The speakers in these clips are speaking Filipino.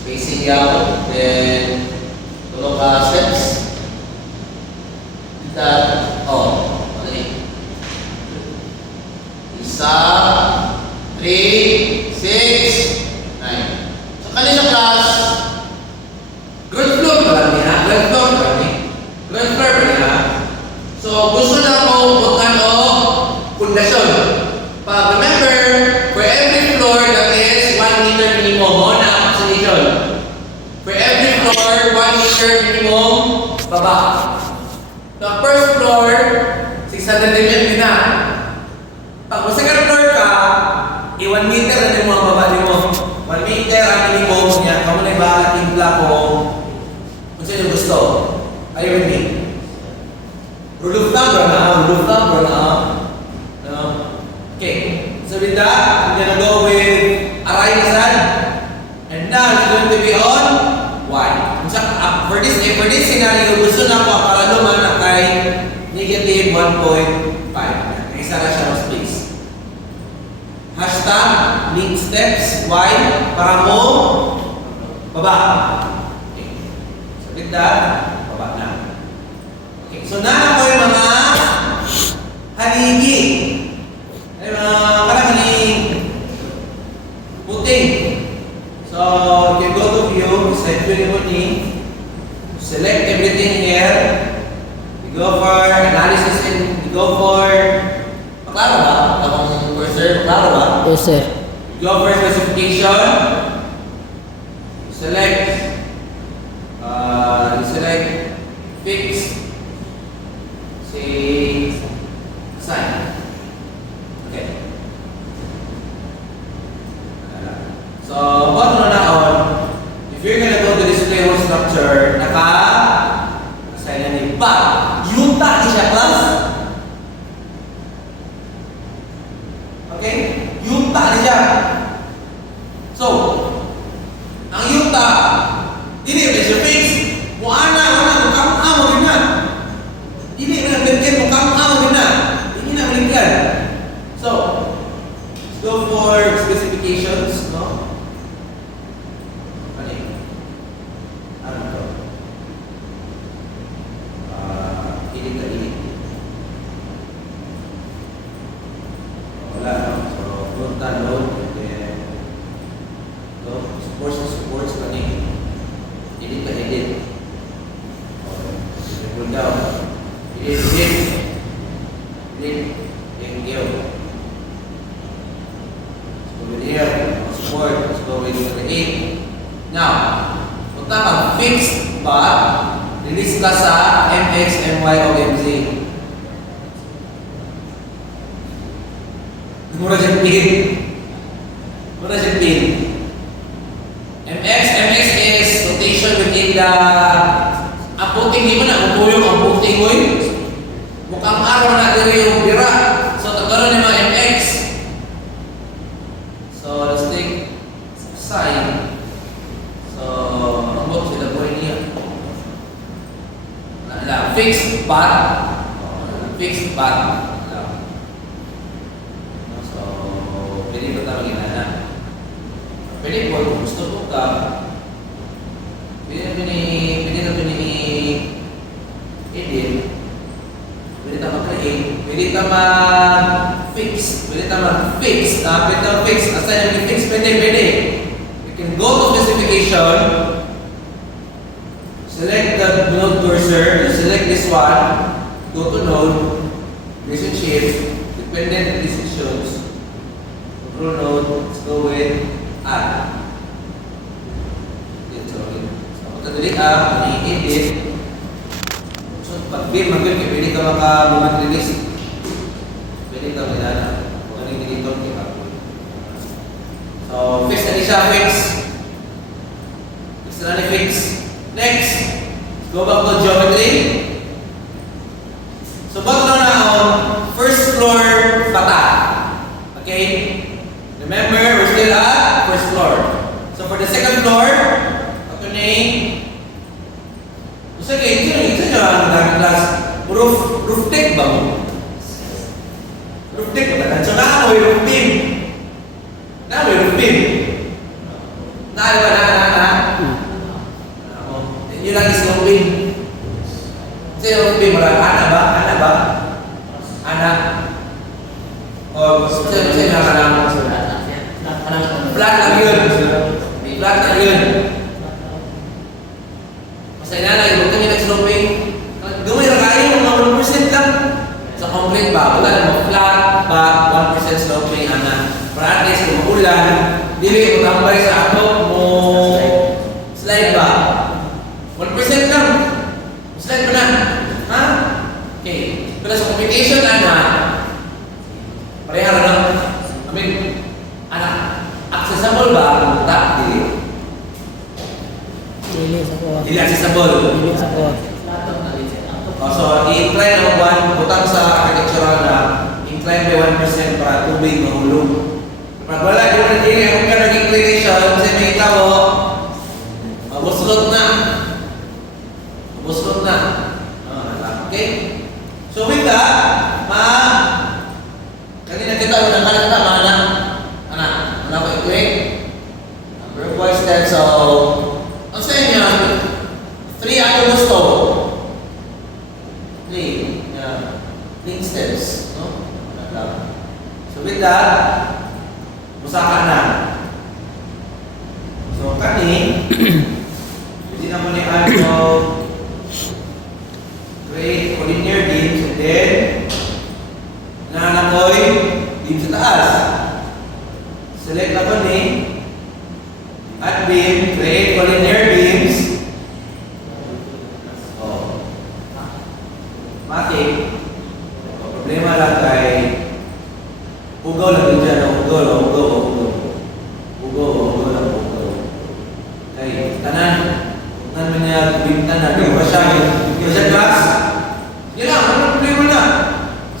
Spacing out, then tulong ka steps. That, madali. Isa, 3, 6, 9. So, kanina class, ground floor ba lang niya? Ground floor ba lang niya? Ground floor ba niya? So, gusto na ako bukan o pundasyon. Pag remember, for every floor that is 1 meter minimum, mo na acceleration. For every floor, 1 meter minimum, baba. The first floor, 600 mm din na. Pag sa second floor ka, 1 meter na din mo ang baba din mo. 1 meter ang minimum niya. Kamu na ba ating plako? Kung sino gusto. Are you with me? Rule of thumb, rule of thumb, no? Okay. So with that, I'm gonna go with a right side. And now it's going to be on y. For this scenario, gusto na ko para luman na kay negative 1.5. Isa na siya ng space. Hashtag link steps y para mo baba. Okay. So with that, baba na. Okay. So na ako yung mga haligi. Ay mga parang puting. So you go to view, set your name, select everything here. You go for analysis and you go for klaro ba? Tapos cursor, klaro ba? Yes, sir. You go for specification. Select fix. Say assign. Okay. So, what na on? If you're gonna go to display whole structure, assign na ni ba? Yuta ni siya class. Okay? Yuta ni siya. So, ang yuta, hindi ba siya fix? Wala, mukha mo na. Hindi na nagdagyan, mukha mo na. Hindi na maligyan. So, let's go for specifications, no? Fixed bar, release ka sa MX, MY, o MZ. Mura dyan pin. MX is rotation within the ang puting di mo na, upuyong ang puting mo mukhang araw na diri yung bira. So, tagaroon yung mga MX. So, let's take sign. Fixed bar. So, pwede ko tawagin na. Pwede po, kung gusto po ka, pwede na ito ni-edit, pwede na mag-create, pwede na mag-fix, assign na mag-fix, pwede. We can go to specification, select the node cursor, select this one, go to node, relationship, dependent decisions, control node, let's go with add. So, punta dali i-edit. So, pag-beam, pwede ka maka-release. Pwede ka minana. Kung ano yung dito, so, fix na siya, fix. Next, go back to geometry. So, bago na on first floor bata. Okay? Remember, we're still at first floor. So, for the second floor, ito na ito nyo ang class. Roof deck ba mo? Roof deck ba? So, na ako yung roof beam. Na yung pin. Na. Yun lang is yung pin. Kasi yung pin, ana ba? Ana. O, sa'yo na lang. Flat lang yun. Masaya na lang, huwag kami nag-sloping. Gumay na kayo, mga 1% lang. Sa concrete ba? Wala naman flat ba, 1% sloping, ana. Para at least kung maulan, dili mo tambay sa ato mo slide ba? 1% lang. Slide ba na? Ha? Okay. Pero sa computation, ana, pareha lang. I mean, ana, accessible ba? Tak, dili. Dili accessible. So, i-incline ang butang sa architectural na incline by 1% para tubig mahulog. Pag wala, hindi kung ka nag-inclination, kasi may tao, mabuslot na. Okay? So, with that, kanina kita, mana ko i-click? Number 4 steps, so, ang sa inyo, 3 ako gusto. 3 steps, no? So with that, musaka na. So kani, hindi na mo ni ano create collinear beams and then nanakoy beam sa taas. Select ako ni add beam, create collinear beams. Matik, problema lang kay ugaw lang din dyan, ugaw lang. Kay tanan mo niya bimtan na, di ba siya yung class? Yan lang, ano problema na?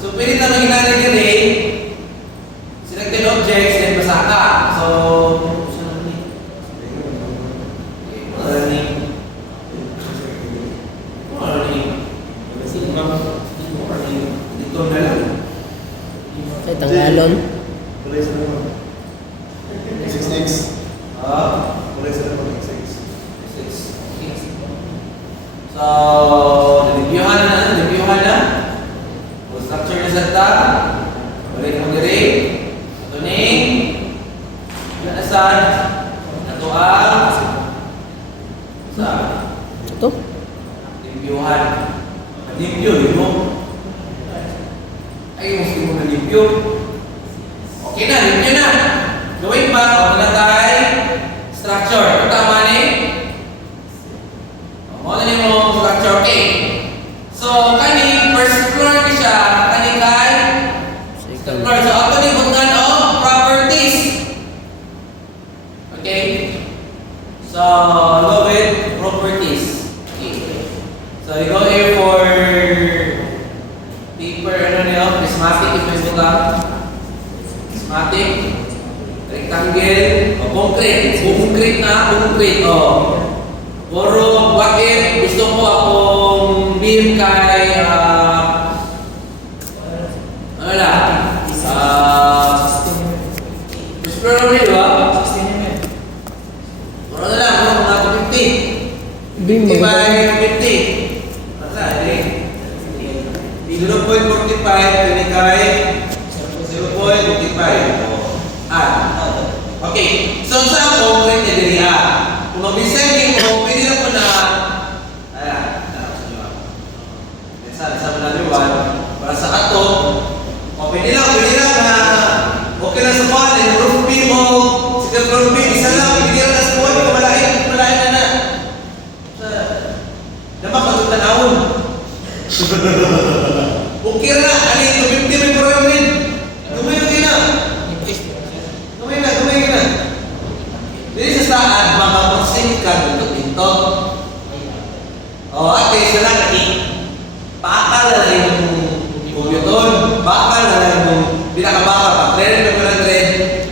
So, pwede na mag-inanay ka rin, selected objects, then masaka. So, Sa Tangalon. Kulay sa naman. 6x. Kulay sa naman. 6. So, reviewhan na. Structure na sa ta. Balik mo diri. Ito ni. Naasan. Ito ang. Sa. Ito? Reviewhan. Review, mo. Ay, gusto mo na review. Okay na, review na. Gawin pa, tayo structure. Tama ni? Model mo structure. Okay. So, kani, first floor ni siya. Kani kay? Second floor. So, ako ni butkan o properties. Okay? So, go with properties. Okay. So, you go here for paper, prismatic, if may buka. Prismatic. Rectangle. O, concrete. Concrete. Puro, bakit gusto ko akong beam kay, ano lang? Explore di ba? Puro na lang, mga 50. Beam 50 ba? by 50. Masa, 0.45 kini kay 0.45. Okay. So sa concrete na diri kung mag-design ko, pwede na po na sa another one para sa ato. O pwede lang na okay lang sa pan and roof beam mo second floor beam isa lang pwede lang sa buwan ko malain na dapat matutanawon. Okay na, alin, 250 may program rin. Gumay na. Dili sa saan, makapagsing ka dito. O, at least na lang, pakal na lang yung computer, bakal na lang yung pinakabakal pa. Trend na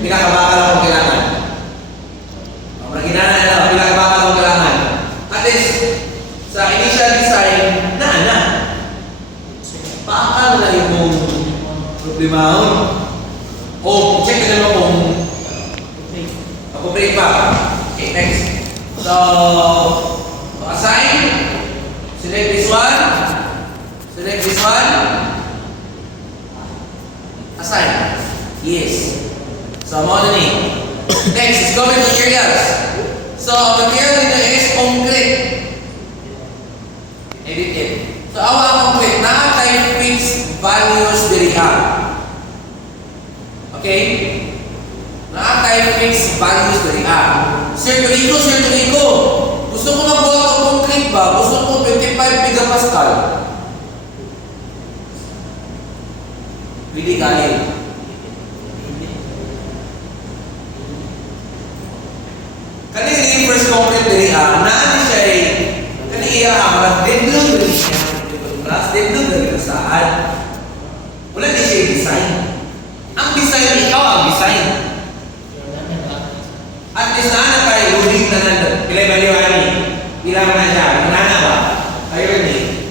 pinakabakal akong kailangan. Ang ginana na, pinakabakal akong kailangan. At least, sa initial design, pakal na yung problemahon. O, check na naman kung Ako-break pa. Okay, next. So, assign. Select this one. Select this one. Assign. Yes. So, mo na ni. Next, let's go with materials. So, material nito is concrete. Edit it. So, awa concrete na tayo fixed values diri ha. Okay? Na tayo fixed values diri ha. Sir Tunico. Gusto ko na buhat ang concrete ba? Gusto ko 25 megapascal. Pwede kanin. Kanina yung first concrete diri naani siya eh. Kanina ang deadlock diri siya. Plus, deadlock diri ka saan. Wala di siya design. Ang design, ikaw ang design. At least na kayo loading na nandun. Pilay baliwani. Pila mo na siya. Nana ba? Kayo rin eh.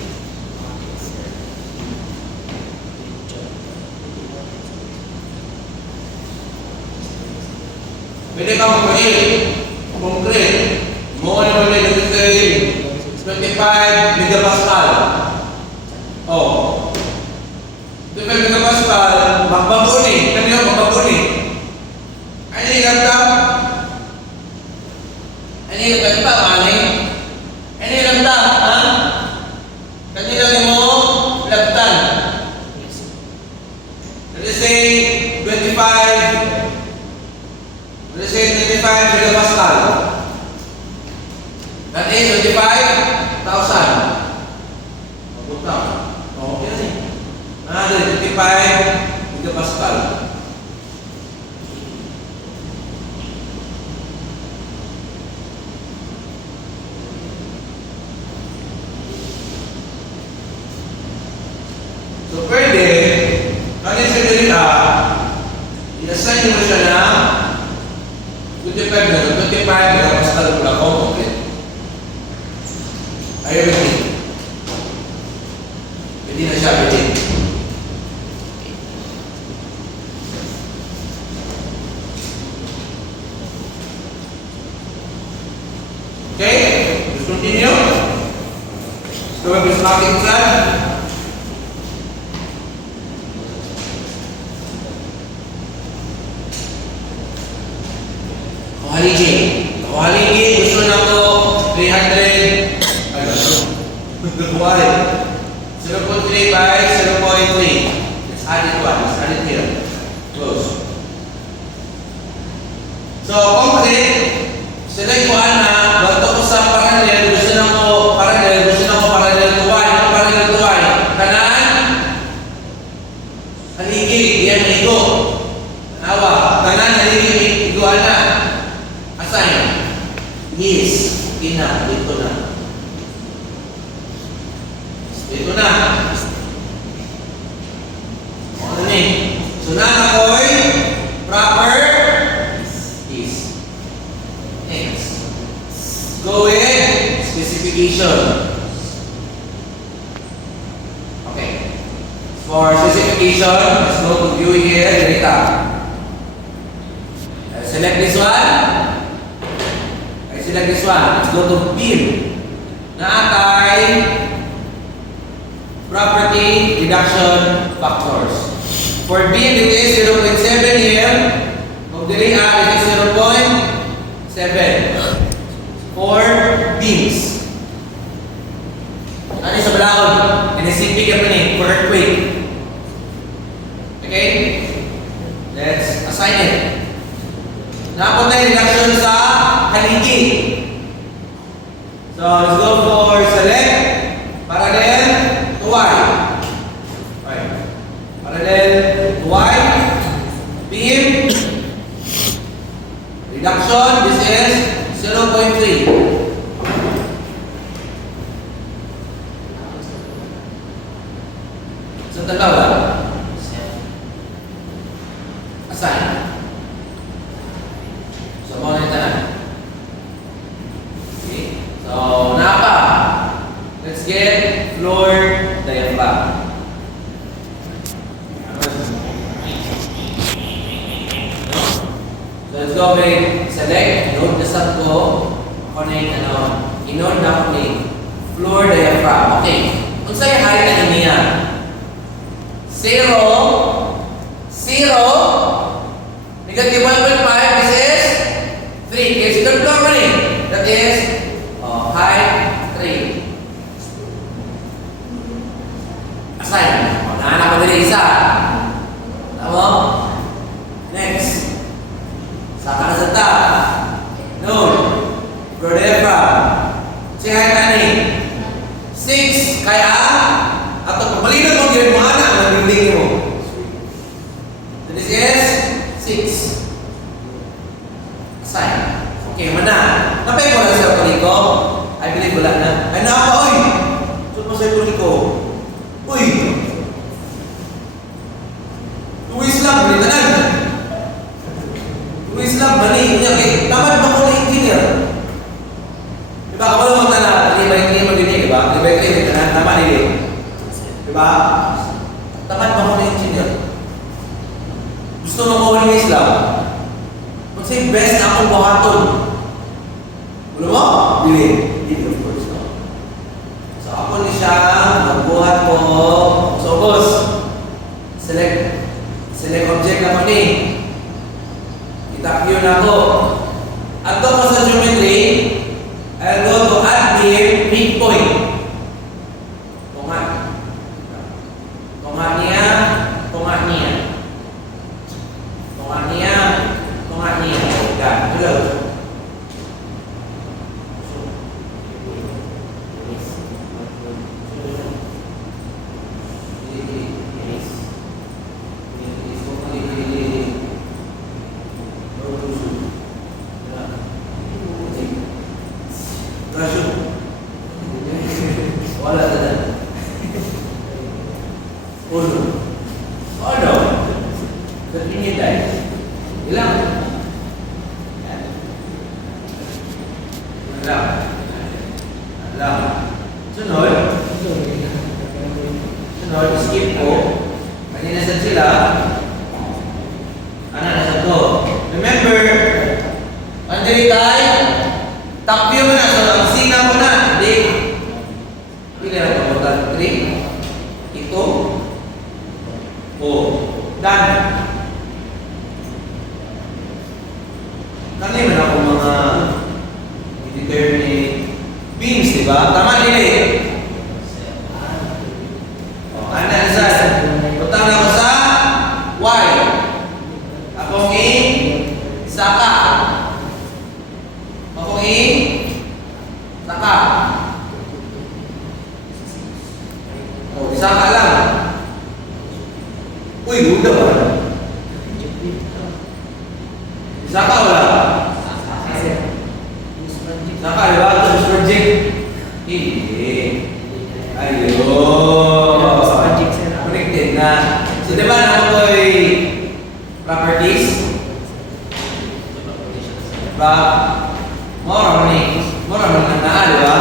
Pwede ka magpail. Concrete. Mo na wala yung 25 megapascal. Oh. 25 megapascal. Magbago ni. Kanina magbago ni. Ano yung ganda? Ano yung ganda, maling? Ano yung ganda, ha? Kanina mo lagtan. Let's say 25 megapascal. That is 25,000. Mabuta. Okay na eh. 25 megapascal. So pwede, kanya siya dali i-assign mo siya na 25 megapascal mula concrete. Ayaw rin. Pwede na siya, pwede. Okay, let's continue. Let's go with this marking plan. Kuhaligi, gusto na ko 300. Ay, kuhaligi. 0.3 by 0.3. Let's add it one. Let's add it here. Close. So, complete. Select ko na. Bato ko sa parallel. Gusto na ko parallel to y. Ano parallel to y? Kanan. Haligi. Yan, igo. Tanawa. Kanan, haligi. Iguan na. Assign. Yes. Ina. Dito na. Dito na. Ano ni? So, na ako'y proper is. Next. Go with specification. Okay. For specification, let's go to view here. Data. Select this one. I select this one. Let's go to beam. Naatay property reduction factors. For beam, it is 0.7 here. Kung dili it is 0.7. For beams. Ano sa balaod? NSCP ka pa ni for earthquake. Okay? Let's assign it. Napot na yung reduction sa haligi. So, let's go for select parallel to y. Okay. Parallel to y. Beam. Reduction, this is 0.3. So, dalawa. Assign. So, monitor na. Okay. So, napa. Let's get floor diaphragm. So, let's go with select, note na sab ko, ako na yung ano, inod na ako ni floor diaphragm. Okay, kung sa'yo height na niya, 0, 0, negative 1.5, this is 3. Okay, second floor pa rin. That is, height 3. Assign. Naanak ko din isa. Tama? Next. Saka na sa top. Note. Floor diaphragm. Si height na ni 6. Kaya, ato pagmalinan mo, gawin mo anak na building mo. So this is 6. Assign. Okay, mana? Napay ko lang sa ko. I believe wala na. Ay, napa, oy! Saan mo sa ko? Uy! Luis lang, balitanan. Luis lang, mali. Tamad ba ko na engineer? Diba, kapag mo na libay-libay mag-ini, diba? Libay-libay, tama nili. Diba? Tamad ba ko na engineer? Gusto mo ko ng Islam? Kung sa'yo, best akong buhaton. Wala mo? Bili. Bili, of course, no? So, ako ni siya, magbuhat ko. So, boss, select object na ko ni. Itap yun ako. Ato ko sa geometry, I'll go to add here, midpoint. Tunga. Tunga niya, tunga niya. Tunga niya, tunga niya. Yan, hello. Wala na. Uno. Ano? Terpinggir tayo. Ilang? Alam. Sunod. Sunod, skip ko. Kanina sa sila. Ano na to? Remember, andiri tayo. Top view mo na. So, ang sina mo na. Hindi. Pili na ito. 3. Ito. Done. Kanina man ako mga determinate beams, di ba? Tama nila eh. Ano na sa? Utang na ko sa Y. Akong saka. Akong saka. Saka lang. Uy, udah ba? Saka wala? Saka, di ba? Ito, Mr. Project. Hindi. Ayun. Connected na. So, di ba naman ito ay properties? Diba? Mora man ang naa, di ba?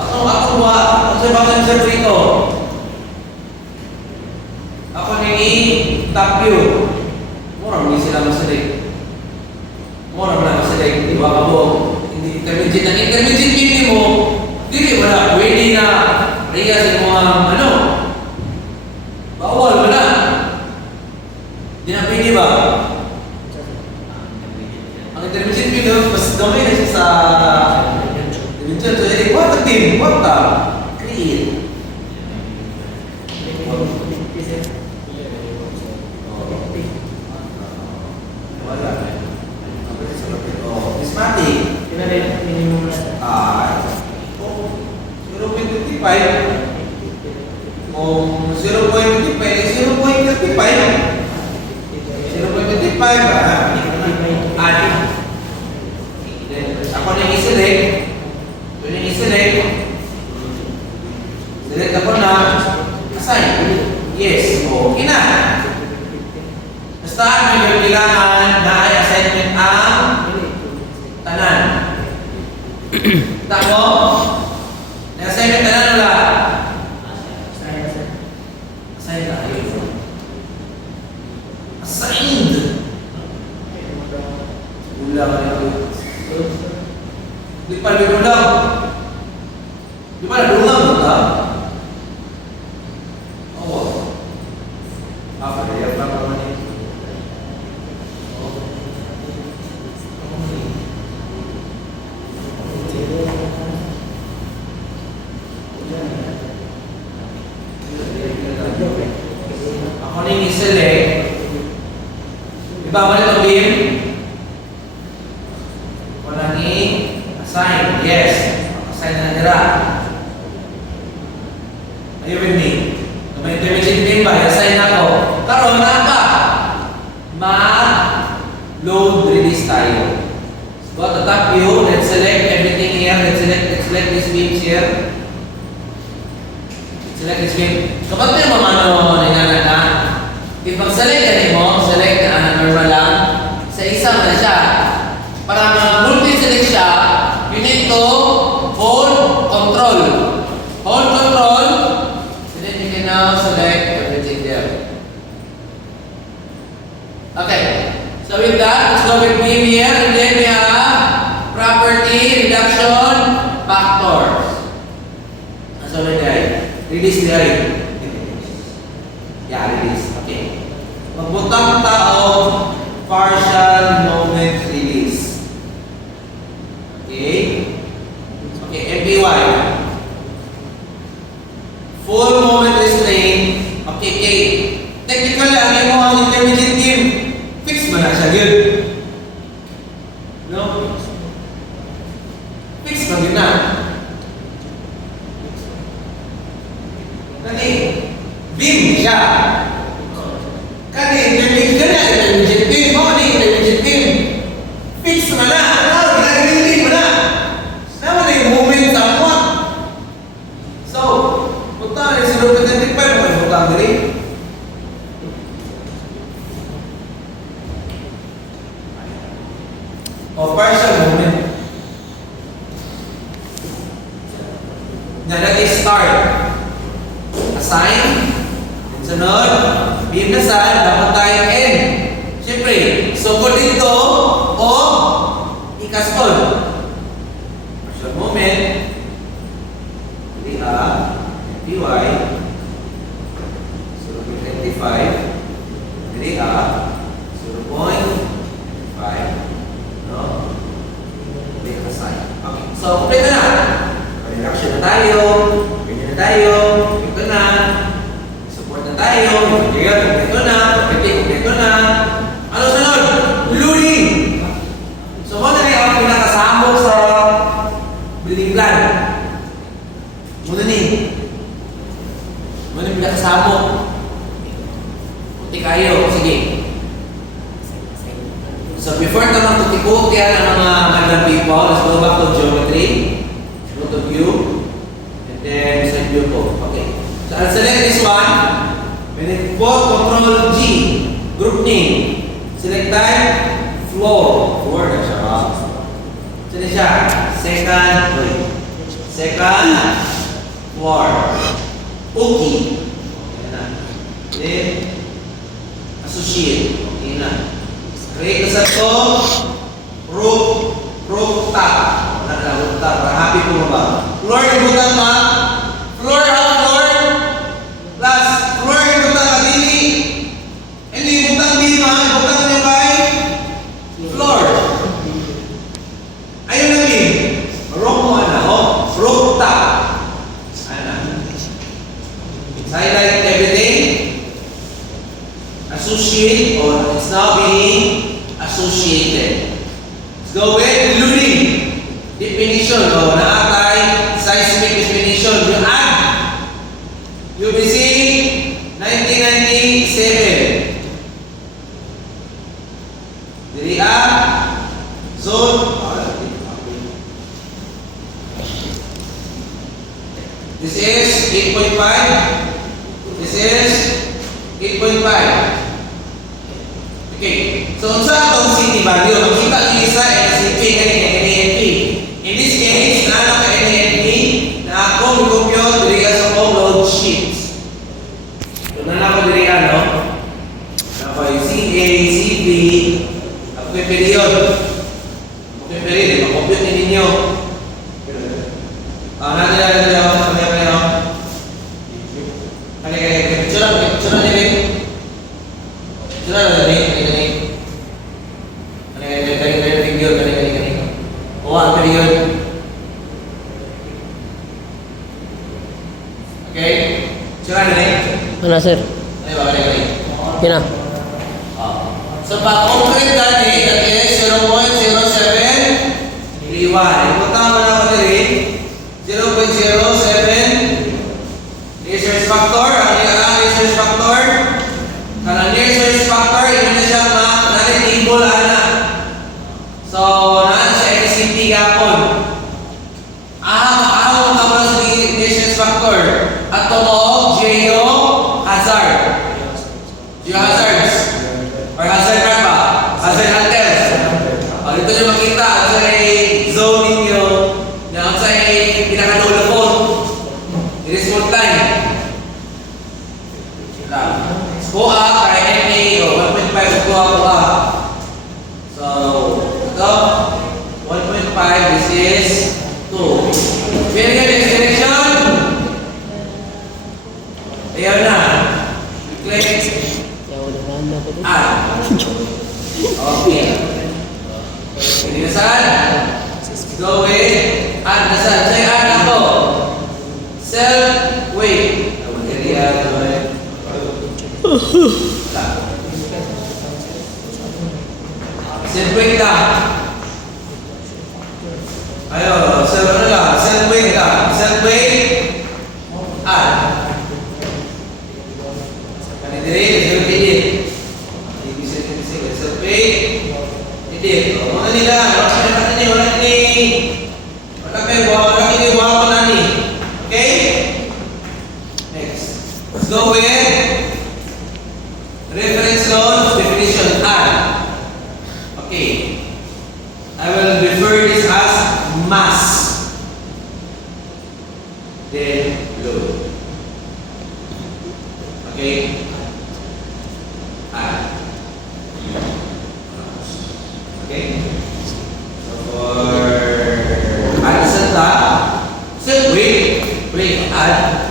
Ako ba? Ang sabagan sa prito. Ako ni top view. Mura mo sila masalig. Mura mo na masalig. Di ba ka mo? Hindi intermediate. Ang intermediate hindi mo, hindi mo na pwede na riya sa mga bawal mo na. Hindi na pwede ba? Ang intermediate video, mas gamay na siya sa dimension. So, what a team? What a create? Wala. Prismatic. Minimum na. 0.25. Kung 0.25, 0.35. 0.25 adik. Ako na i-select. Ito na i-select. Select ako na assign. Yes. Okay na. Basta may kailangan na ay assignment ang tanan. Tako? Na-assignment tanan wala? Assign na. Assigned. Ulang Di pa binulang. Di pa nadulang mo ka? Oo. Apa dia apa namanya? Ako na yung select. Ibabalik ang beam. Wala ni assign. Yes. Assign na nila. Are you with me? Kung may intermittent beam ba, assign ako. Karoon na ka. Ma-load release tayo. So at the top view, let's select everything here. Let's select these beams here. Select this beam. Kapag may mamano nila na, if mag-select ka mo, select na normal lang, sa isang na siya. Para mag-multi-select siya, you need to hold control. Hold control, and then you can now select everything there. Okay, so with that, let's go with beam here, and then we have property reduction factors. So release there. Yeah, release. Okay. Magbutang tao partial moment release. Okay. Okay, MPY. Full moment restraint. Okay, okay. Technically, ang mo ang intermediate beam. Fix mo na siya yun. No? Fix mo yun na. Kani, beam siya. Kani, intermediate beam. Mo ni intermediate beam. Fix mo na. Ano? Ginagawin mo na. Naman na yung moment sa mo. So, punta rin si Robert and Rick pa yung punta rin. O partial moment. Na that is start. Assign, sunod, beam na saan, dapat tayo end. Siyempre, sukod dito o ikaskol. Partial moment, PA, PY, 0.25, PA, 0.5, no? Then assign. Okay, so complete na. Reduction na tayo, ganyan na tayo, ito na, support na tayo, ito na, ito na. Ano sunod? Loading! So, muna rin ako pinakasambok sa building plan. Muna ni. Muna pinakasambok. Puti kayo, sige. So, before naman tutikot yan ang mga madam people, let's go back to geometry. Go to view. And then, side view po. Okay. So, I'll select this one. And then, put Control G. Group name. Select type. Floor. Floor na siya. So, na siya. Second floor. Okay. Okay na. Then, associate. Okay na. Create na sa ito. Roof top. Roof top. Happy po ba? Floor yung butang ma. Floor half floor. Plus, floor yung butang kadili. Hindi yung butang di ma. Yung butang nyo kay floor. Ayun lang din. Roof mo na. Roof top. Ano? Highlight everything. Associate or it's now being associated. Let's go with loading. Definition o naatay seismic definition. You add UBC 1997. Diri zone. This is 8.5. This is 8.5. Okay, so sa itong city value, makita niyo isa NCP kanina NANP. In this case, naano ka NANP na akong i-compute diri sa akong load sheets. So na ako diri no? Ako yung CA, CB, ako yung period. na, sir. Ano ba? Kali. Yun na. So, pag-concrete gani, that is 0.0731. Ipunta mo na ako dali. 0.07 near surface factor. Ang near surface factor. Karang near surface factor, yun na siya table ana. So, naan sa NCT gapon. Maahaw ka ba sa near surface factor? At tumoog, geohazard. Geohazards. Or hazard card ba? Hazard hunters. Dito nyo makita ang sa zone ninyo na ang sa pinaka-low phone. It is full time. Kuha kay MA o 1.5 kuha. So, ito 1.5, this is 2. Very good, next direction. Ayaw na. Click. Okay. Ini nasaan? Go with add nasaan? Say add ako. Self weight. Self weight lang. Ayo, self ano lang? Self weight lang. Self weight. Add. Kanina din, self weight. Edit. Wala nila. Wala kayo buha ko na ni. Okay? Next. Let's go with reference load definition add. Okay. I will refer this as mass. Then load. Okay? Add. Okay? So for add sa self weight, break, add.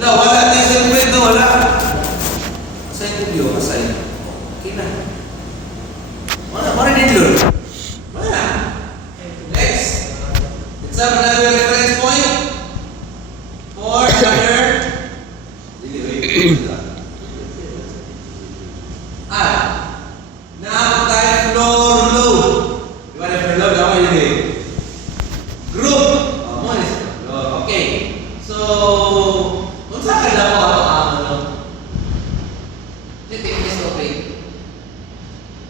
Wala na yung self weight na wala. Assign to you, assign. Okay na. Wala din yun. Wala. Next. Let's have another reference point for another. Naabot tayo floor load. Di ba na floor load? Ako yun eh. Group. Okay. So, kung saan ka lang ako ano? Thickness to okay.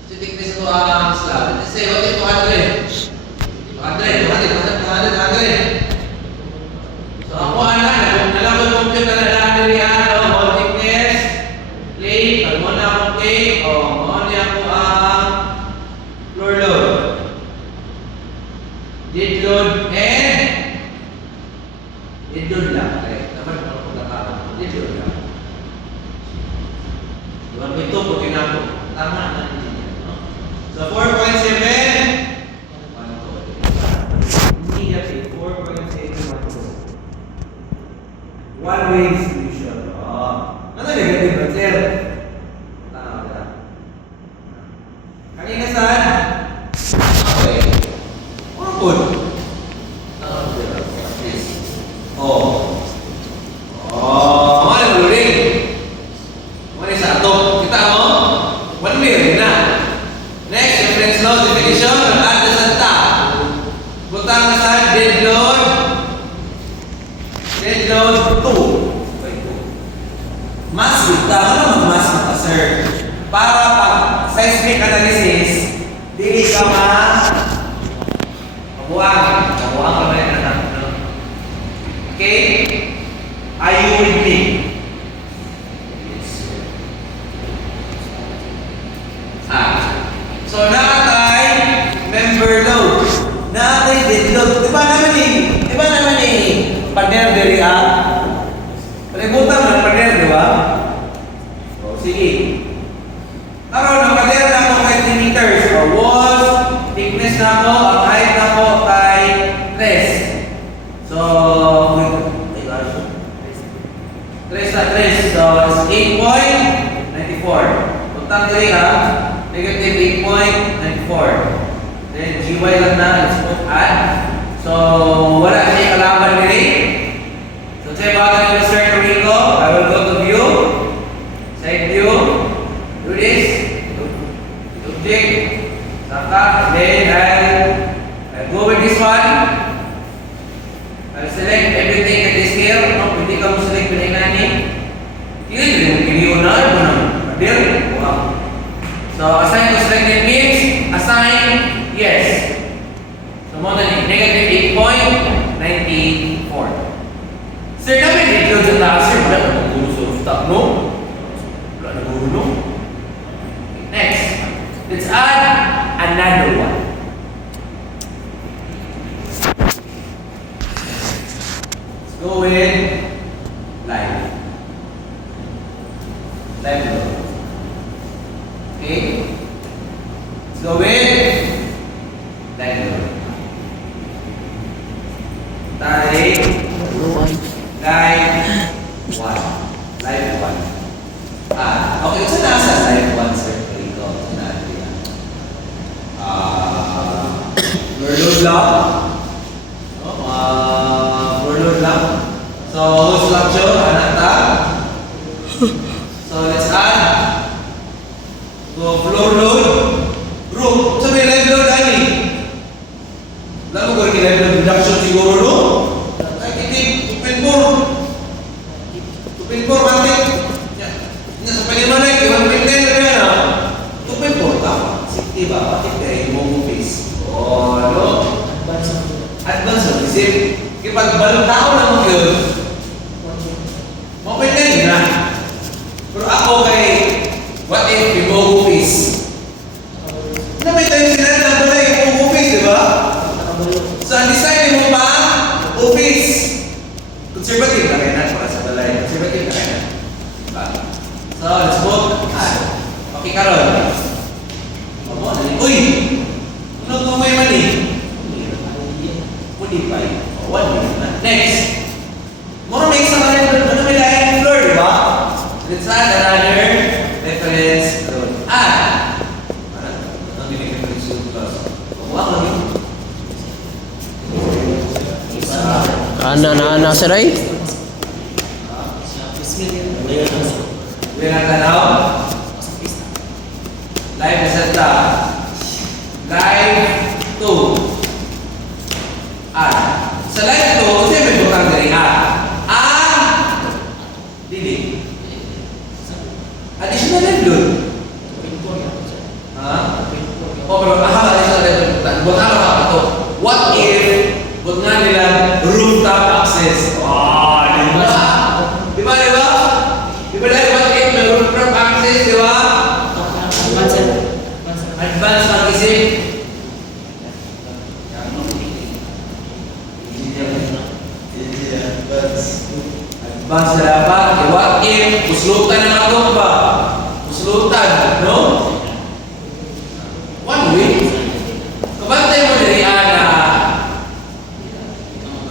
Thickness to slab. Let's say, what is 200? 200. So, ako nalaman compute na lang nila yan. Wall thickness, plate, pag mo na akong plate, floor load, dead load, and dead load lang. Okay, dapat ako nakakita. Dead load lang. 1.2 po kinako. Tama na din yan. No? So 4.7. Hindi kasi 4.7. One way distribution. Ano negative ba, sir? Tama ba? Kanina saan? Okay. Good. Ano yung luring? Ano sa ato? Kita mo? 1 million na. Next, reference load definition. Add the santa. Butang na sa dead load. Dead load 2. Mas butang. Ano mag-mas na sir? Para pag seismic analysis, dili ka mabuang ka ba yan anak? Okay? Are you with me? So natay member load. Natay dead load. Di ba naman pader diri palibutan ng pader, di ba? So, sige. Karon ang pader na ako kay meters. So, walls, thickness na ako, ang height na ako kay 3. So, 3 na 3. So, it's 8.94. Puntang diri negative 8.94. Then, GY lang na, let's put add. So, wala siya kalaban diri. So, say bago ni Mr. Rico, I will go to view. overload lang. No, overload lang. So, whole structure, anak ta. So, let's add. So, floor load. Group. So, may live load, ani. Alam mo kung live load reduction siguro, no? Ay, kitip. 2.4, bantik. Sa paliman na, 1.9 na yan, ha? 2.4, tama. 60 ba? Batik kayo, mong face. Oh, ano? Advance na, isip. Kapag balong tao na mo yun, okay na yun, ha? Pero ako kay, what if yung mong face? Na may tayo sila na pala yung mong face, di ba? So, ang design mo pa, office. Conservative na kayo na, para sa balay. Conservative na kayo na. Diba? So, let's vote. Okay, Karol. Uy! Ano ito may mali? Modify. 1 minute na. Next. Mura may isang ano may layan floor, di ba? Let's add another reference load. Ano may reference load plus? Wala lang yun. Ana saray? Bilang tanaw. Live peserta. Live 2. Sa live 2, kasi may butang dari Dili. Additional live load. Pero additional live load. Butang apa ito? What if butang nila rooftop access? Di ba? What if may rooftop access, di ba? Advance mag-isip. Advance na dapat. What if puslutan ang agong ba? Puslutan, no? One way. Kabantay mo dari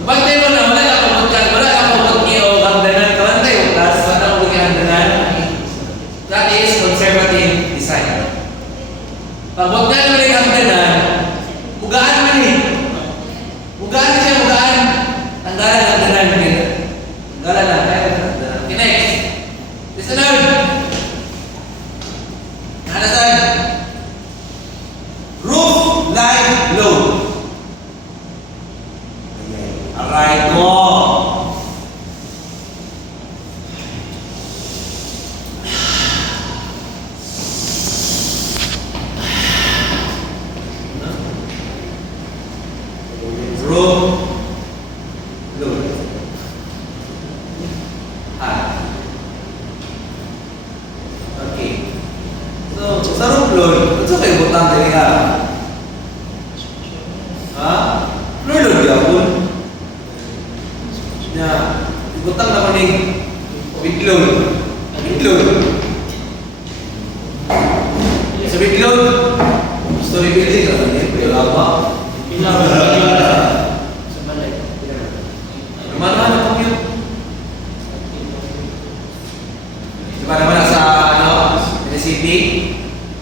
kabantay mo na wala ka pagkakil o hangdanan. Kabantay mo kasi wala ka hangdanan. That is conservative design. Pag wag na naman yung hangdanan, mugaan man eh. Mugaan siya, mugaan. Tanggalan ang hangdanan. Tanggalan lang. Okay, next. Listener. Nanasan. Roof line load. Alright mo. Roof load. Okay. So, sa roof load, ito kayo butang dari Floor load yapon. Ya, ibutang naman ni big load. Big load. Sa big load, story building naman yun. Pero apa? Mana-mana po yun? Diba naman nasa, city?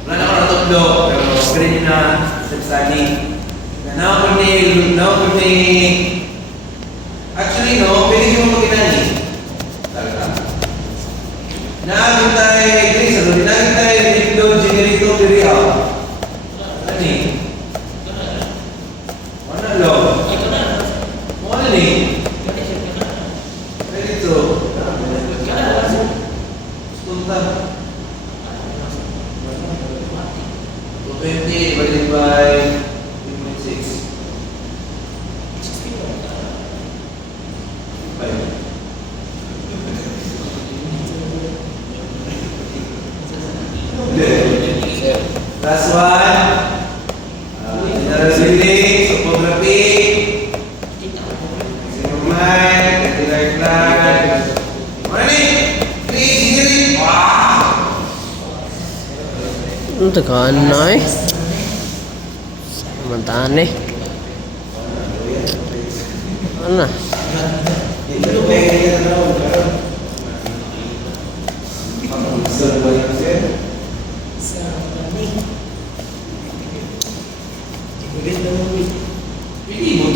Wala na ako natutlo, pero ganun yun na study. Actually, no, pwede yung mga kinani. Talaga. Naagin tayo, Grace, naagin tayo, dito, generator, diri ako. Ano eh? Ano lang? Ano eh? Dito. Stunta. 220 divided by 3.6. Last one. General building, topography. Sinumay, katilag plan. Mana ni? Engineering. Wow. Ang tagaan na eh. Samantaan eh. Ano na?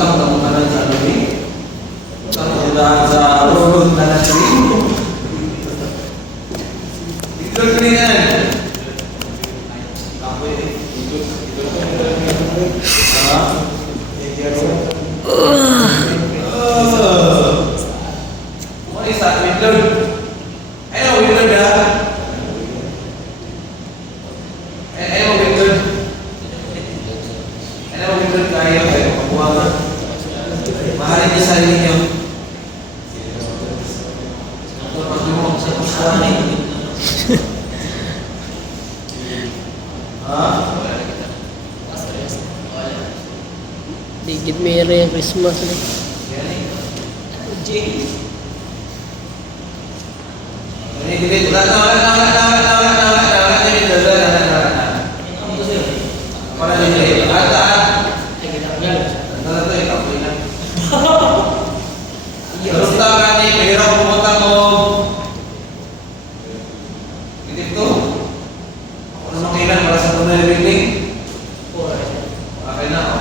utang na mong tanan sa ano ni. Utang na mong sa road tanan sa rin. Ito rin. Ako eh. What is that, Winter? Ayaw, Winter na. Ayaw, Winter. Ayaw, Winter tayo. Ayaw, makakuha ka. Mahalin niyo sarili niyo. Pag mo sa pusuan eh. Ha? Digit Merry Christmas ni.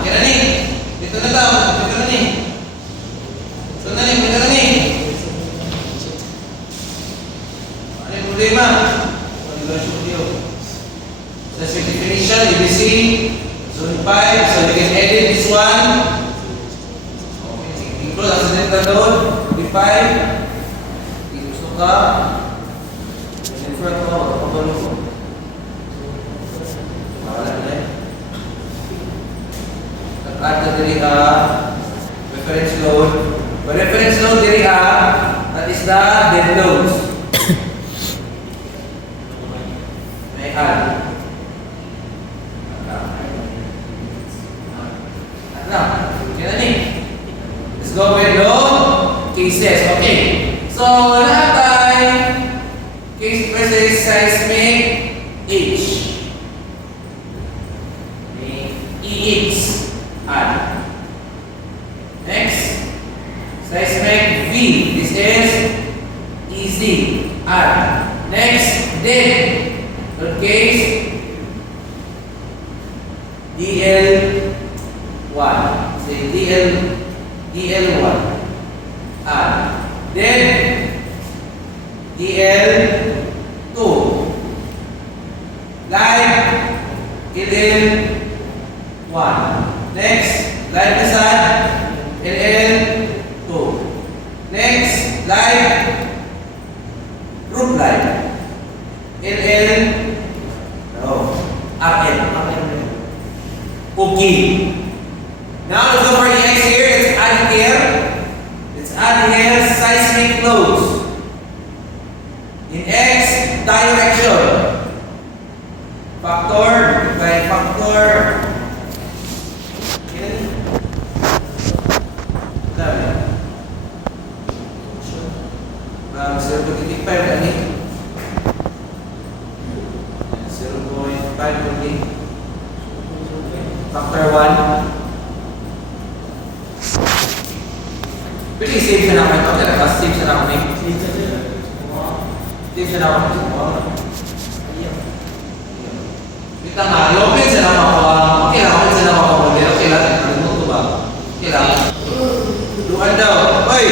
Okay na nih. Dito na daw. Dito na nih. Dito na nih. Dito na nih. Ano yung problema? Sa definition, ABC, zone 5, so you can edit this one. Okay, include accidental load, B5. Gusto ka. In front mo, kapabalo ko. Wala na eh. At diri reference load. But reference load diri that is the dead loads. May add. Let's go with load cases. Okay. So lahat ay case versus seismic H. EX. Add. Next, seismic V. This is easy. Add. Next, dead. Third case, DL1. Say DL1. Add. Then DL2. Live LL1. Next, live beside LL2. Next, live group live LL no RL. Okay. Now let's go for EX here. It's adding here. It's adding here seismic loads in X direction. Factor by factor. From 0.5 tadi 0.5 only factor 1 Pwede save siya naman ito kaya save siya naman save siya naman kita nga open siya naman okay lang open siya naman okay lang ano ito ba okay lang luan daw oy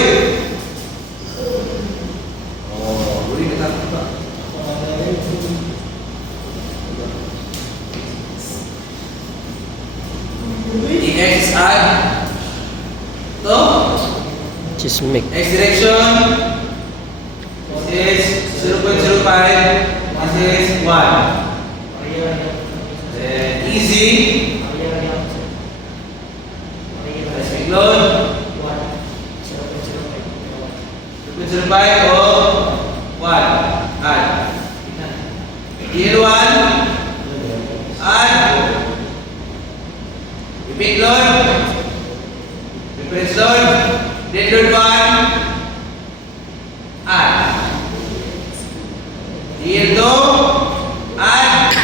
X add to Chismic. X direction is 0.05 this is 1 then easy seismic load 0.05 or 1 add DL1 add repeat load, reference load, dead load 1, add. DL2, add.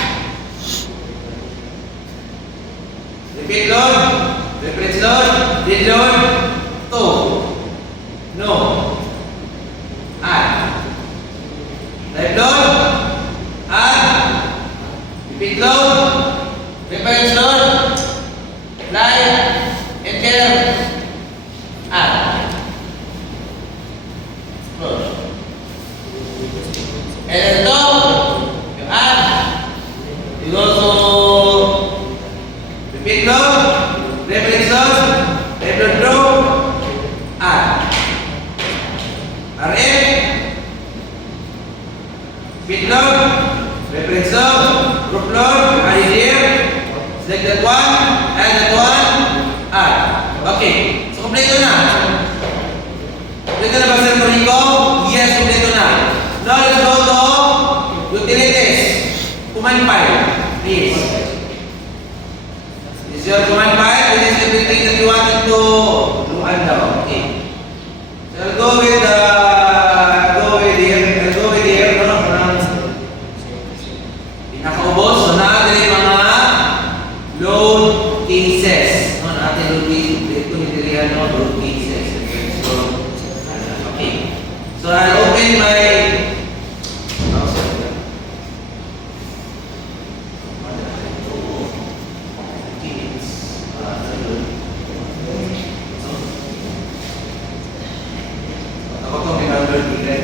Repeat load, reference load, dead load 2, no, add. Live load, add. Repeat load, reference load, live, enter, group load, are you here? Select that one, add that one, add. Okay, so kompleto na. Kompleto na ba Sir Rico? Yes, kompleto na. Now let's go to utilities. Command file, please. This is your command file. This is everything that you wanted to add now. Okay. So I'll go with here. Pinakaubos. So natin mga load cases. No, natin load cases. Dito nitirihan no, load cases. So, okay. So I'll open my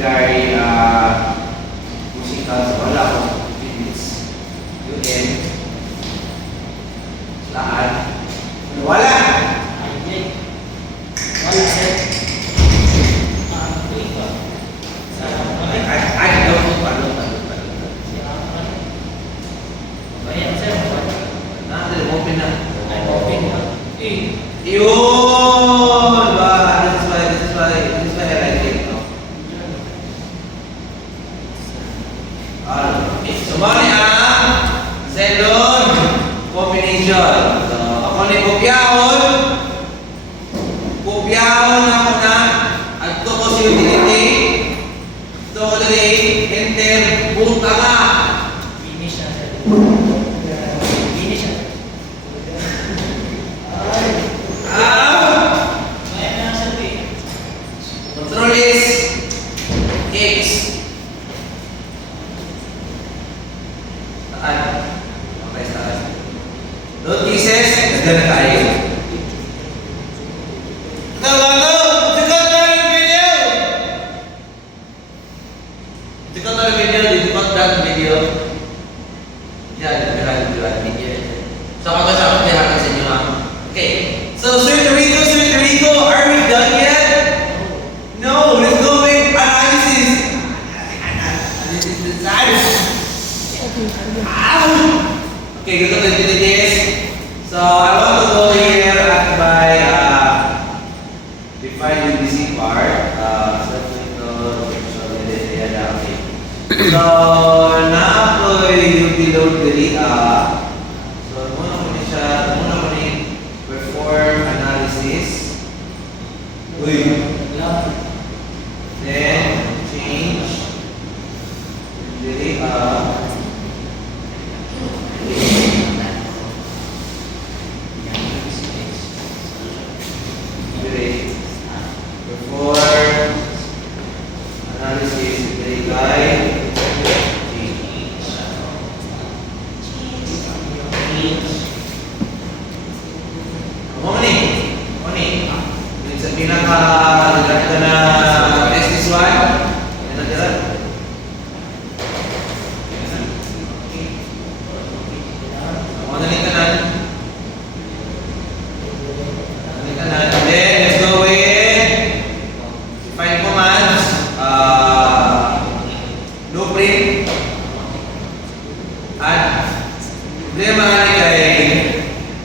kay musika sa wala akong minutes. Yun din. Lahat. Wala! Wala, sir. Ay, daw po. Palo. Ayan, sir. Natin, open na. Ay, open na. Yun! Ba, this is why I like it. Okay, so mali ang Zelon combination. So, ako ni kopyahon ako na at ito ko si utility. So, ulit, enter, punta nga. Finish na, sir. Finish na. Ayan na, sir. Control is X. Okay, taas. Load cases, ganda na tayo. Dikot na yung video! Dikot na yung video. Yan, video. So, pagkasama, dihakan sa inyo ha. Okay. So, Sir Rico, are we done yet? No, let's go with analysis. Analysis design. Okay, go to utilities. So I want to go here at my define UBC part. So now ko load dali so muna ko ni perform analysis. Then change dali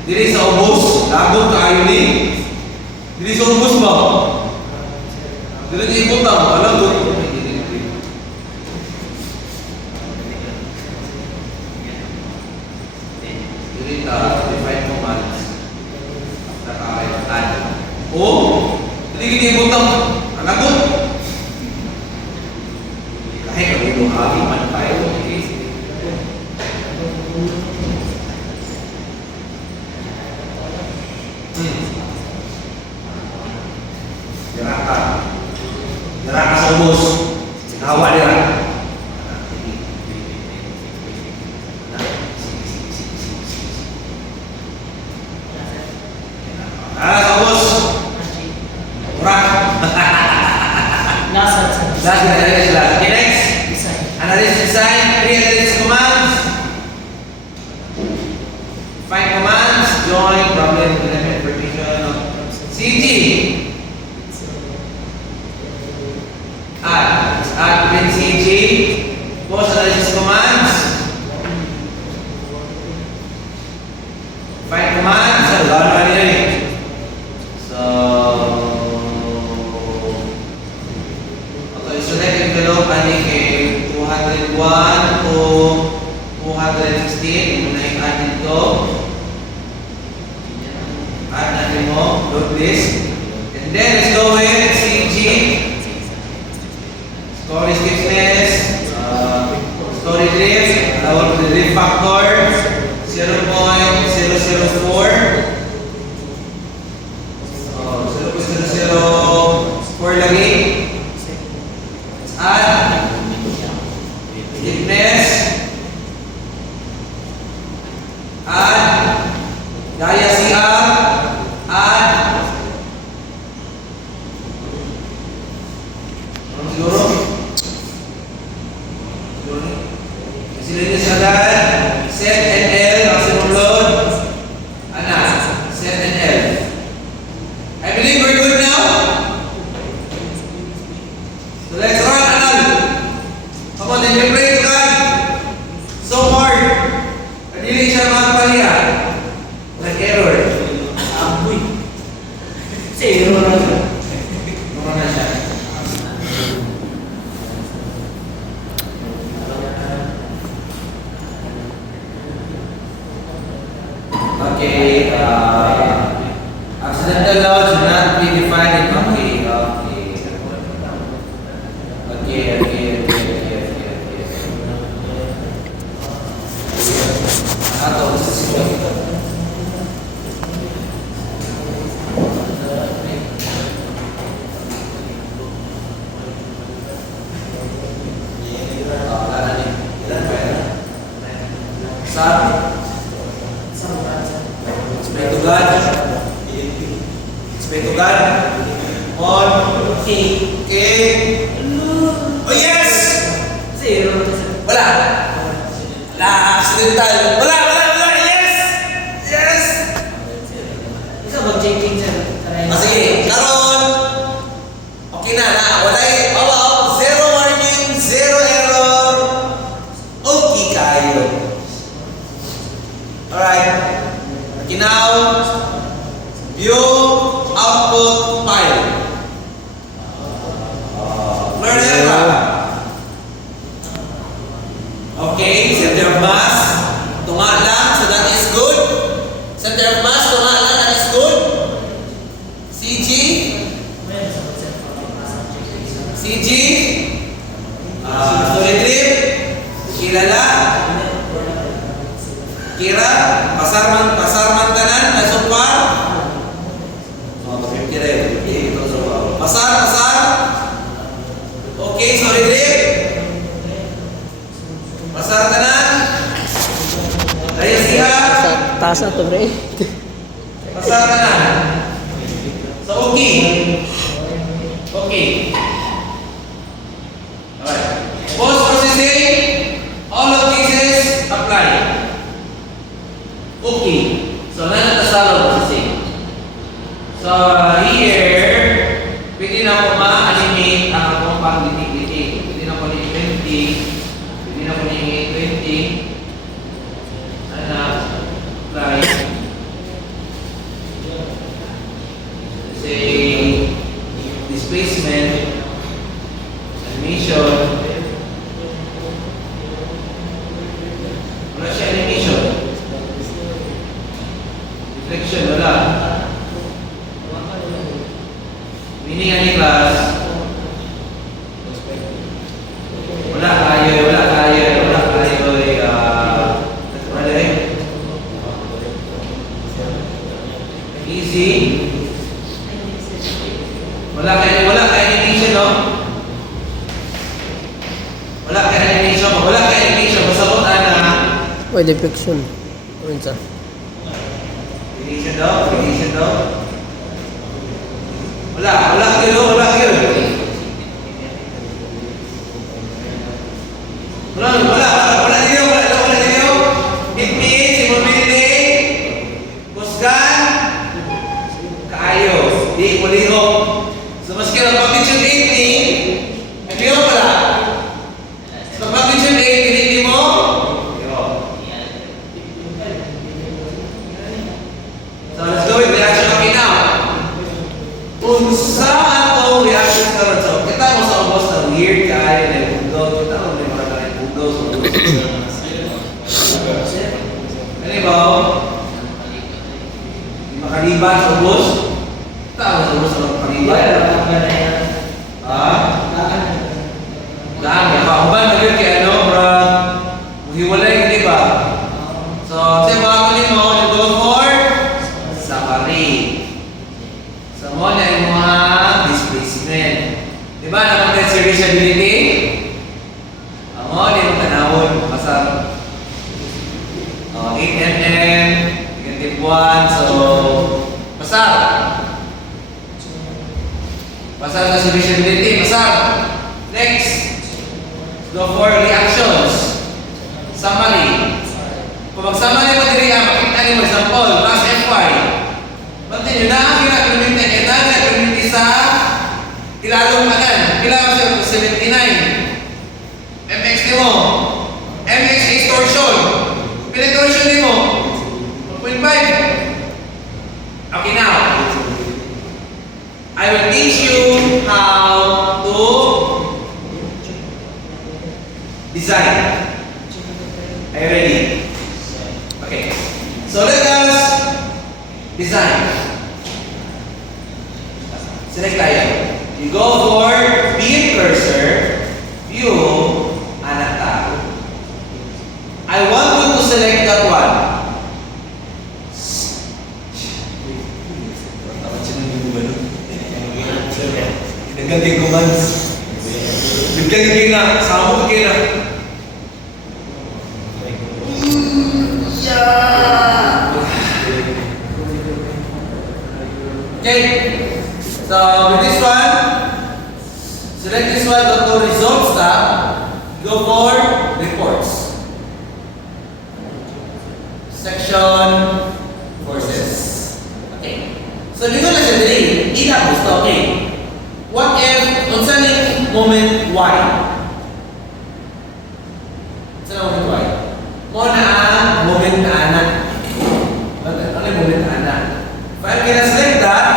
diri sa ubos, labot kaayo ni. Diri sa ubos ba? Dili ibot ta, alam ko. Diri ta define commands. Nakakaitan. Oh, dili ibot ta, alam ko. Kahit ano hagi man tayo. Dira ka sa ubos. Hawa dira. Sa ubos. Murah. Last analysis last. Okay, next. Analysis design. Analysis commands. Find commands. Join problem element partition of CG. Add with CG. Post analysis commands. mo. Load this. And then, let's go with CG. Story stiffness. Story drift. Tawag the drift factor. 0.004. 0.004 lagi. Add stiffness. Add gaya CR. Add siguro miscellaneous agad. Set and L maximum load. Ana, set and L. I believe we're good now. So let's run anal. Come on, then we pray to God so hard. Hindi siya magpahiya. Nag-error. Amoy. Zero na siya. Zero na siya. Okay, accidental load should not be defined in okay. Atau Expect to God. On. Oh yes! Zero. Wala. Wala. Accidental. Wala. Yes! Yes! Ikaw mag-changing siya. Sige. Karon. Okay na. Wala zero warning, zero error. Okay kayo. Alright. Okay now. View output file. Learn it. Okay, center of mass. Tunga lang, so that is good. Center of mass, tunga lang, that is good. CG. Story trip. Kilala. Kira. Pasar tanan, nasupar. Pasar. Okay, sorry trip. Pasar tanan. Daya siya. Tasa to, bre. Pasar tanan. So, okay. Alright. Post processing. All of cases apply. Okay. So, nasa processing. So, here, pwede na po ma-animate ang akong pang-litik-litik. Pwede na po ni 20. Pwede na po ni 20. Apply. Say, displacement, animation. Wala siya animation. Reflection, wala. Meaning any class, wala kayo, easy. Wala kayo animation, no? Wala kayo animation, masabot na. Why deflection? Winsa. Animation daw. Wala kayo. Wala kayo. Hit-hit, simulbili, kusgan, kaayos, di muliho. So, maski na pag-picture 18, ay liho pala. So, pag-picture 18, hindi mo, so, let's go with reaction. Okay now. Kung saan ang reaction karon, so kita mo sa ubos na weird kayo na bugdo, kita mo may mga kayo bugdo, ano ba? Di makaliba advance o boost? Tama sa boost ng pag-ibig. Daan, nakauban na rin kaya ano, hiwalay, di ba? So, sa mga kunin mo, you go for summary. So, mo na yung mga displacement. Di ba, naman sa reachability? Mo, di mo tanawon, pasal 8 mm, negative 1, so, pasal. Pasal sa serviceability, pasal. Next. Go for reactions. Summary. Kung mag-summary mo diri, makita niyo example, plus FY. Bante nyo na, kina-implement na kita, kina-implement sa ilalong kanan. Kailangan sa 79. MX ni mo. MX is torsion. Pila torsion ni mo? 1.5. Okay, now. I will teach you how to design. Are you ready? Okay. So let us design. Select tayo. You go for beam cursor, view, anak tao. I want you to select that one. Nagkagay ko man. Nagkagay na. Sama ko kayo na. Okay. So, with this one, select this one, go to Results tab. Go for Reports. Section Forces. Okay. So, dito na siya dali. Ina gusto. Okay. What if, unsa ni moment Y? Unsa na moment Y? Mo na ang moment na anak. Ano yung moment na anak? If I can select that,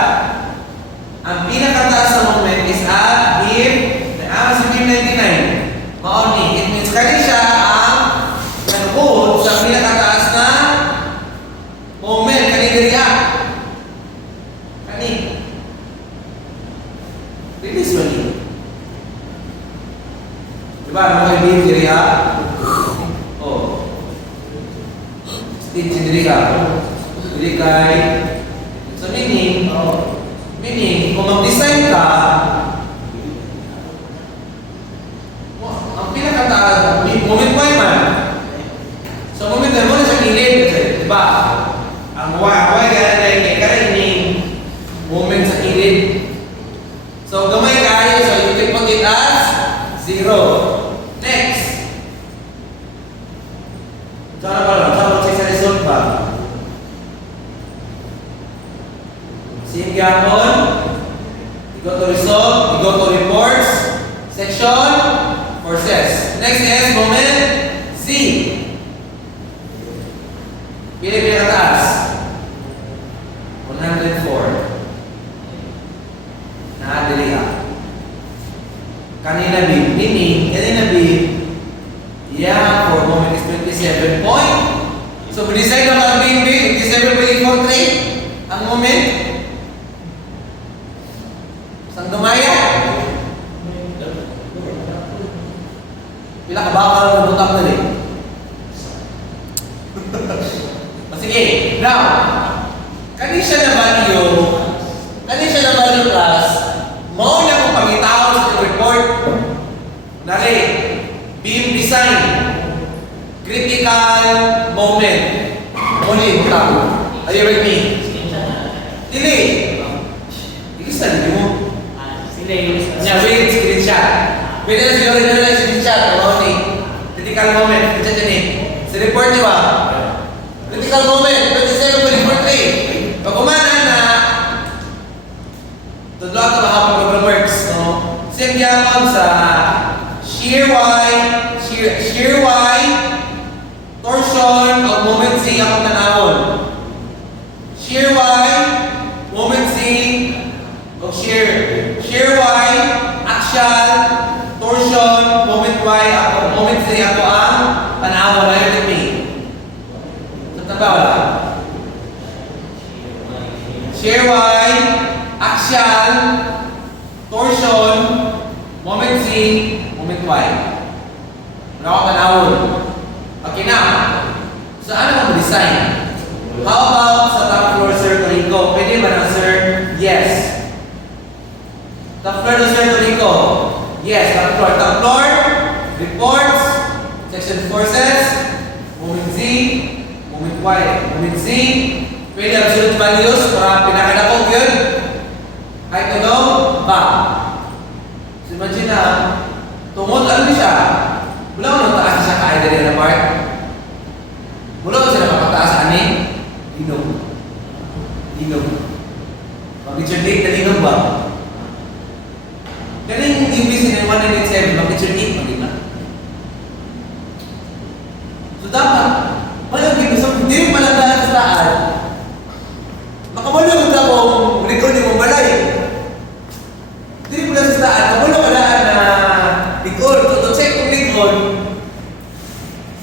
ang pinakataas na moment is at beam, si beam 99. Maoni. It means kani siya ang nag-hold sa pinakataas na moment. Kani diri Kani. Release mo niyo. Diba? Ano kayo beam diri Oh. Stage diri Diri kay. So meaning, kung mag-design ka, ang pinakataas, moment Y man. So moment Y mo na sa kilid. Diba? Ang Y gana na yung karaning moment sa kilid. So gamay kayo, so you can put it as 0. Next. Sana pa lang, sa result ba? Same gapon. You go to result, you go to reports, section, forces. Next is moment Z. Pili kataas. 104. Nakadili Kanina B. Meaning, kanina B, yeah, for moment is 27 point. So, decide na ang being B, 27.843. Ang moment. Sang dumaya. Pila ka bakal na butang na rin. Sige, now, kani siya na value class, mao na kung pangitawag sa report, nari, beam design, critical moment, muli, butang. Are you with me? Dili. Ikis na dito mo. Nya, wait, screenshot. Pwede na siguro na screenshot. Ano ni? Critical moment. Screenshot yan eh. Sa report di ba? Critical moment. 27.43. Pag kumana na, tudlo ito mahapon program works. No? Same yapon sa shear Y, torsion, o moment Z akong tanawon. Shear Y, moment Z, o shear Y, axial, torsion, moment Y, moment Z ako ang tanawon. Ayun with me. Sa tabaw lang. Shear shear Y, axial, torsion, moment Z, moment Y. Wala ko tanawon. Okay na. Saan ako design? How about sa top floor, Sir Torico? Pwede ba na, sir? Yes. Top floor na, Sir Torico? Yes, top floor. Top floor, reports, section forces, moment Z, moment Y. Moment Z, pwede absolute values para pinakadakong yun. Kahit ano, ba? So imagine na, tungod lang siya. Wala ko nang taas siya kahit dali na part. Wala ko siya nakapataas ani. Inom. Inom. Mag-picture date na inom ba? Galing yung business ng 197, mag-picture date, maging na. So dapat, walang ginusom, hindi rin malagdahan sa taan. Makamalong ka kung record mo balay. Hindi rin mula sa taan, makamalong ka na record. So to check kung record,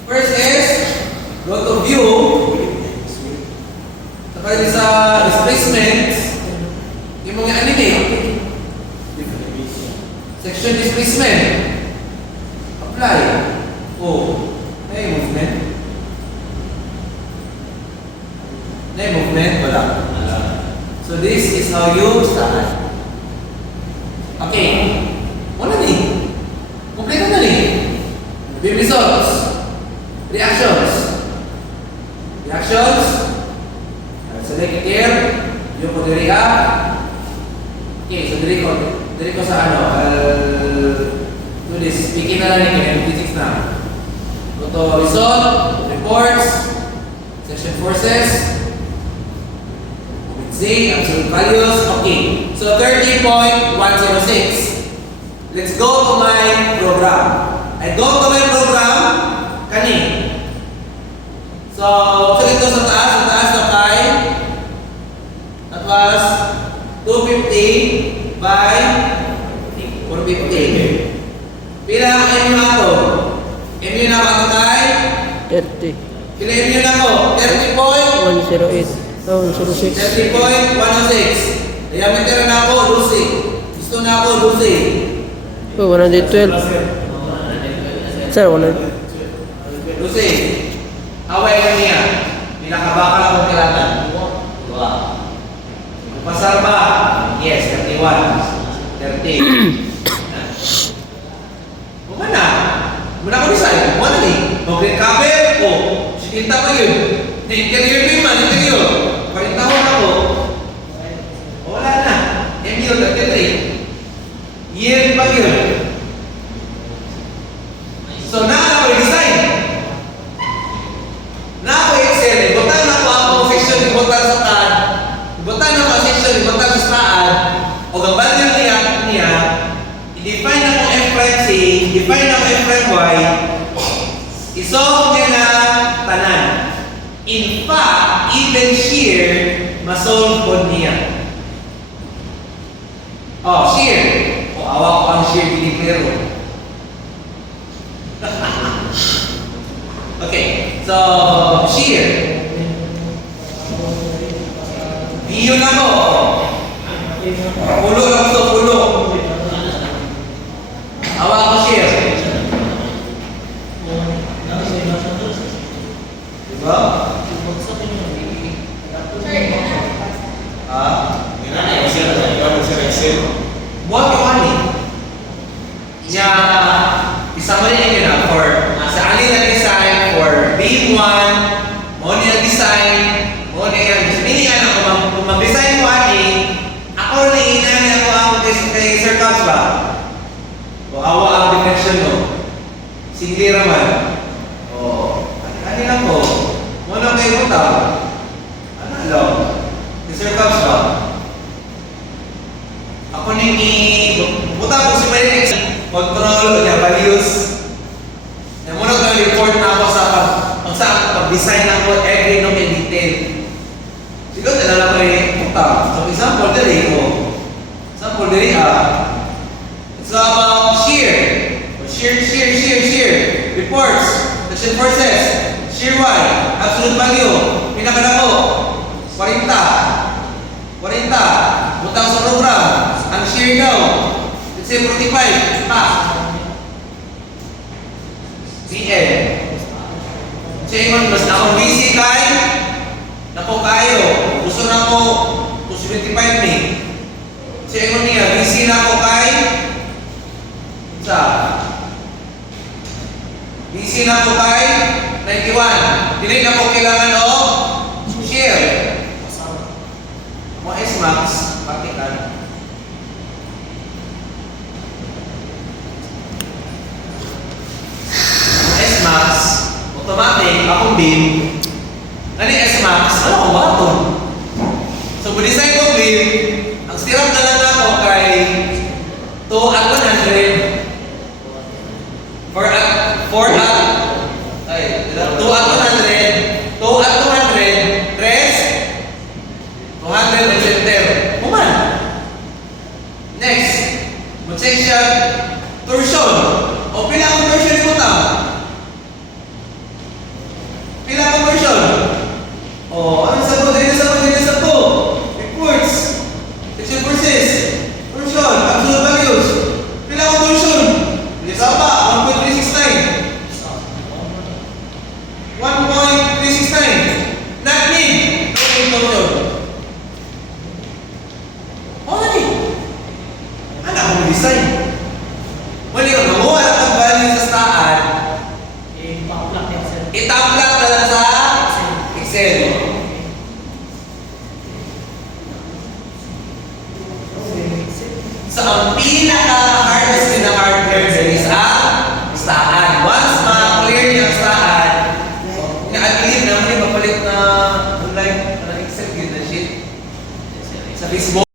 first is, go to view. Saka sa displacement, yung mga animate. Section displacement. Apply. Oh, na yung movement. Na yung movement? Wala. So this is how you start. Okay. Wala ni. Complete na ni. Beam results. Reactions. Reactions. Select it here. Yung ko diri ka. Okay, so diri ko sa ano. Do this. Speaking na lang ni Kaya physics na. Go to result, reports, section forces, Z, absolute values. Okay. So 30.106. Let's go to my program. I go to my program. Kani. So ito sa taas na kay that was 250 by 450. Pila ang MU na ito? MU na ba ito kay? 30. Pila MU na ko? 30.106. 108. Oh, 106. 30.106. Diameter na ako, Lucy. Gusto na ako, Lucy. Oh, 112. Sir, 100. Lucy, away ka niya. Pinakabakal akong kilatan. Pasar ba? Yes, 31. 30. Bukan na. Muna ko design. Bukan na ni. Mag-green cover ko. Sikinta pa yun. Na-interior mo yung man. Interior. 40 tahun ako. Wala na. MU 33. Year pa yun. So, na ako design. Na ako Excel. Butan na ako ako section. Butan sa taan. Butan na ako section. Butan sa taan. O gambal niya. I-define na kung F prime C. Define na kung F prime Y. Isolve niya na tanan. In fact, even shear, masolve po niya. Oh, shear. O, awa ko ang shear dinipero. Okay, so, shear. Biyo na ko. Pulo lang ito, pulo. Awa ko shear. Diba? Buat yung ani. Niya, isama rin yun na for sa alin na design for beam 1, mo niya design, mo niya sabihin ako kung mag-design mo ani, ako rin inani ako ang kay Sir Cubs ba? O awa ang deflection no? Sige naman. O, ano lang ko? Mo na kayo punta? Ano alam? Kay Sir Cubs ba? Ako buta ko si Marinix, control o niya values. Yung muna ko report na ako sa pag-design ako every no in detail. Siguro nalala ko yung buta. So example dali ko. Example dali it's about shear. Shear. Reports. Section forces. Shear Y. Absolute value. Pinakadako. 40. 40 40. Butang sa program. Ang share daw. Let's say 45. Pa. CL. Singon, mas na akong busy kay nako kayo. Gusto na ko 275 ni. Singon niya, busy na ako kay sa busy na ako kay 91. Dili na ko kailangan o share. Mo S-Max, partikan. S-Max, automatic, akong beam. Nani S-Max, ano ko ba ito? So, bu-design ko beam, ang stirap na lang ako kay 2 at 100. 4 at 2 at 100. 2 at 200. Rest. 200 and center. Kuman. Next. Mag-check siya. Torsion. O pila akong torsion ni Butang? Pila akong torsion? O, ano sa po? Dali sa po. Reports. Section forces. Torsion. Absolute values. Pila akong torsion? Isa pa. 1.369. 1.369. Not need. No torsion. Ano akong design? Mali yun, mamuha lang ang value sa staan, itamplak na lang sa Excel. So, ang pinaka